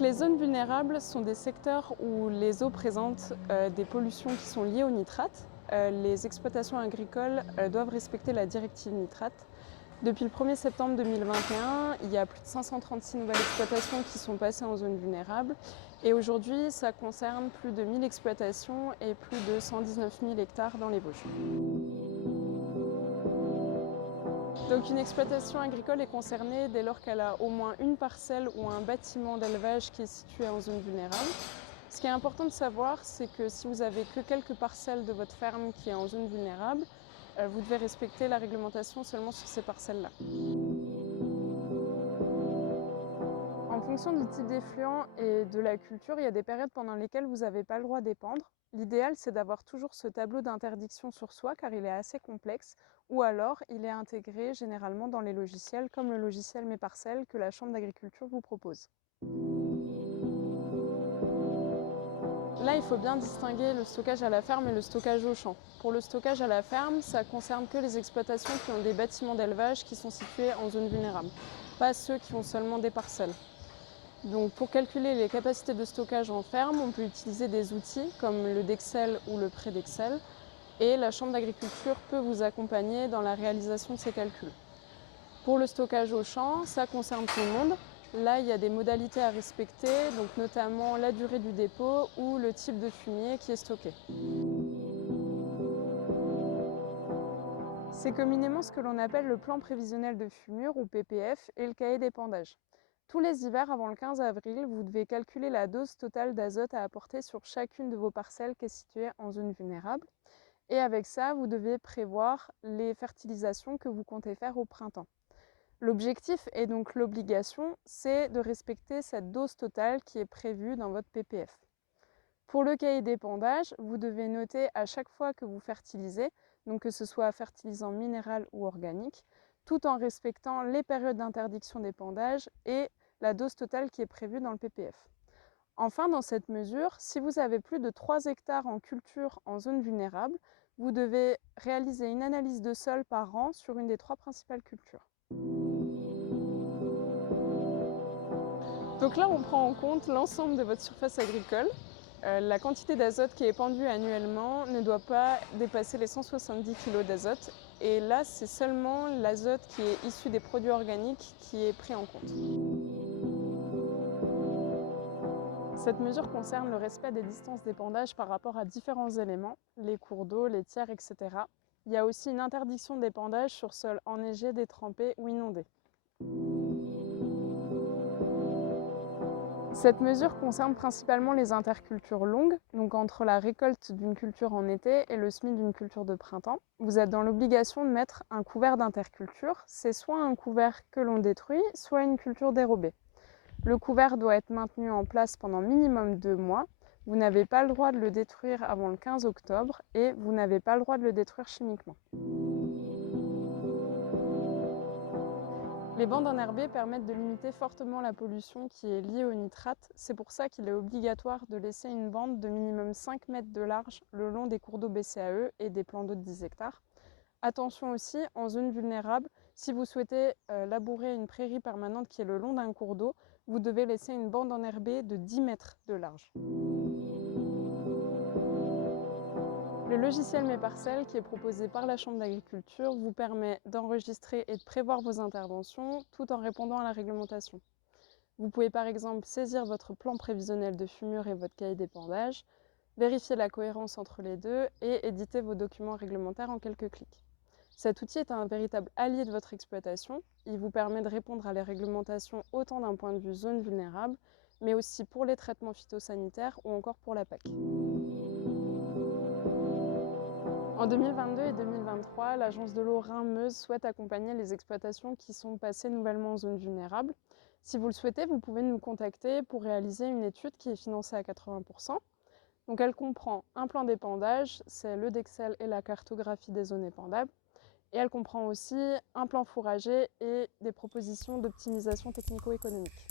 Les zones vulnérables sont des secteurs où les eaux présentent des pollutions qui sont liées aux nitrates. Les exploitations agricoles doivent respecter la directive nitrate. Depuis le 1er septembre 2021, il y a plus de 536 nouvelles exploitations qui sont passées en zone vulnérable. Et aujourd'hui, ça concerne plus de 1000 exploitations et plus de 119 000 hectares dans les Vosges. Donc une exploitation agricole est concernée dès lors qu'elle a au moins une parcelle ou un bâtiment d'élevage qui est situé en zone vulnérable. Ce qui est important de savoir, c'est que si vous avez que quelques parcelles de votre ferme qui est en zone vulnérable, vous devez respecter la réglementation seulement sur ces parcelles-là. En fonction du type d'effluent et de la culture, il y a des périodes pendant lesquelles vous n'avez pas le droit d'épandre. L'idéal, c'est d'avoir toujours ce tableau d'interdiction sur soi car il est assez complexe, ou alors il est intégré généralement dans les logiciels comme le logiciel Mes Parcelles que la Chambre d'agriculture vous propose. Là, il faut bien distinguer le stockage à la ferme et le stockage au champ. Pour le stockage à la ferme, ça concerne que les exploitations qui ont des bâtiments d'élevage qui sont situés en zone vulnérable, pas ceux qui ont seulement des parcelles. Donc pour calculer les capacités de stockage en ferme, on peut utiliser des outils comme le Dexel ou le Prédexel et la Chambre d'agriculture peut vous accompagner dans la réalisation de ces calculs. Pour le stockage au champ, ça concerne tout le monde. Là, il y a des modalités à respecter, donc notamment la durée du dépôt ou le type de fumier qui est stocké. C'est communément ce que l'on appelle le plan prévisionnel de fumure ou PPF et le cahier d'épandage. Tous les hivers avant le 15 avril, vous devez calculer la dose totale d'azote à apporter sur chacune de vos parcelles qui est située en zone vulnérable. Et avec ça, vous devez prévoir les fertilisations que vous comptez faire au printemps. L'objectif et donc l'obligation, c'est de respecter cette dose totale qui est prévue dans votre PPF. Pour le cahier d'épandage, vous devez noter à chaque fois que vous fertilisez, donc que ce soit fertilisant minéral ou organique, tout en respectant les périodes d'interdiction d'épandage et la dose totale qui est prévue dans le PPF. Enfin, dans cette mesure, si vous avez plus de 3 hectares en culture en zone vulnérable, vous devez réaliser une analyse de sol par an sur une des 3 principales cultures. Donc là, on prend en compte l'ensemble de votre surface agricole. La quantité d'azote qui est épandue annuellement ne doit pas dépasser les 170 kg d'azote. Et là, c'est seulement l'azote qui est issu des produits organiques qui est pris en compte. Cette mesure concerne le respect des distances d'épandage par rapport à différents éléments, les cours d'eau, les tiers, etc. Il y a aussi une interdiction d'épandage sur sol enneigé, détrempé ou inondé. Cette mesure concerne principalement les intercultures longues, donc entre la récolte d'une culture en été et le semis d'une culture de printemps. Vous êtes dans l'obligation de mettre un couvert d'interculture. C'est soit un couvert que l'on détruit, soit une culture dérobée. Le couvert doit être maintenu en place pendant minimum 2 mois. Vous n'avez pas le droit de le détruire avant le 15 octobre et vous n'avez pas le droit de le détruire chimiquement. Les bandes enherbées permettent de limiter fortement la pollution qui est liée aux nitrates. C'est pour ça qu'il est obligatoire de laisser une bande de minimum 5 mètres de large le long des cours d'eau BCAE et des plans d'eau de 10 hectares. Attention aussi, en zone vulnérable, si vous souhaitez labourer une prairie permanente qui est le long d'un cours d'eau, vous devez laisser une bande enherbée de 10 mètres de large. Le logiciel Mes Parcelles, qui est proposé par la Chambre d'agriculture, vous permet d'enregistrer et de prévoir vos interventions tout en répondant à la réglementation. Vous pouvez par exemple saisir votre plan prévisionnel de fumure et votre cahier d'épandage, vérifier la cohérence entre les deux et éditer vos documents réglementaires en quelques clics. Cet outil est un véritable allié de votre exploitation. Il vous permet de répondre à les réglementations autant d'un point de vue zone vulnérable, mais aussi pour les traitements phytosanitaires ou encore pour la PAC. En 2022 et 2023, l'Agence de l'eau Rhin-Meuse souhaite accompagner les exploitations qui sont passées nouvellement en zone vulnérable. Si vous le souhaitez, vous pouvez nous contacter pour réaliser une étude qui est financée à 80%. Donc elle comprend un plan d'épandage, c'est le Dexel et la cartographie des zones épandables. Et elle comprend aussi un plan fourrager et des propositions d'optimisation technico-économique.